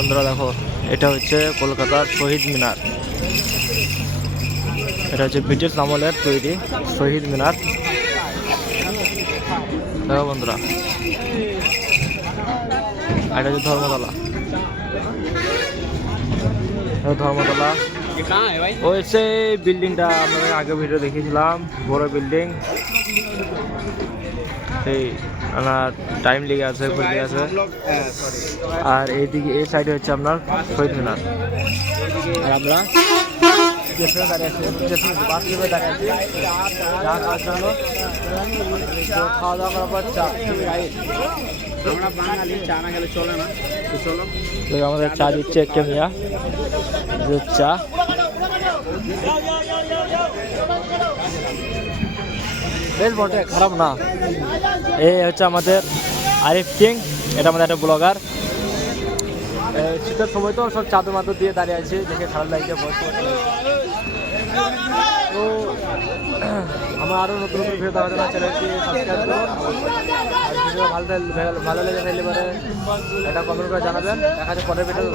বন্ধুরা দেখো, এটা হচ্ছে কলকাতার শহীদ মিনার। এটা হচ্ছে ব্রিটিশ আমলের তৈরি শহীদ মিনার। দেখো বন্ধুরা, এটা হচ্ছে ধর্মতলা। ধর্মতলা ওই সেই বিল্ডিংটা আমরা আগে ভিডিও দেখিয়েছিলাম, বড় বিল্ডিং। সেই টাইম লেগে আছে, লেগে আছে। আর এইদিকে এই সাইডে হচ্ছে আপনার শহীদ মিনার। আর আমরা স্টেশনে দাঁড়িয়ে আছি, স্টেশনে বাস থেকে দাঁড়িয়ে আছি চা খাওয়ার জন্য। খাওয়া দাওয়া করার পর চা, আমরা বাঙালি, চা না খেলে চলে না। তো চলো, আমাদের চা দিচ্ছে একটা মিয়া, দুধ চা। বেশ বটে, খারাপ না। এই হচ্ছে আমাদের আরিফ কিং, এটা আমাদের একটা ব্লগার। শীতের সময় তো সব চাদর মাদর দিয়ে দাঁড়িয়ে আছে, দেখে খারাপ লাগছে। তো আমার আরও নতুন নতুন ভিডিও দেখার জন্য চ্যানেলটি সাবস্ক্রাইব করুন। আর ভিডিও ভালো লেগে থাকলে পরে এটা কমেন্ট করে জানাবেন। দেখা যাচ্ছে পরের ভিডিও।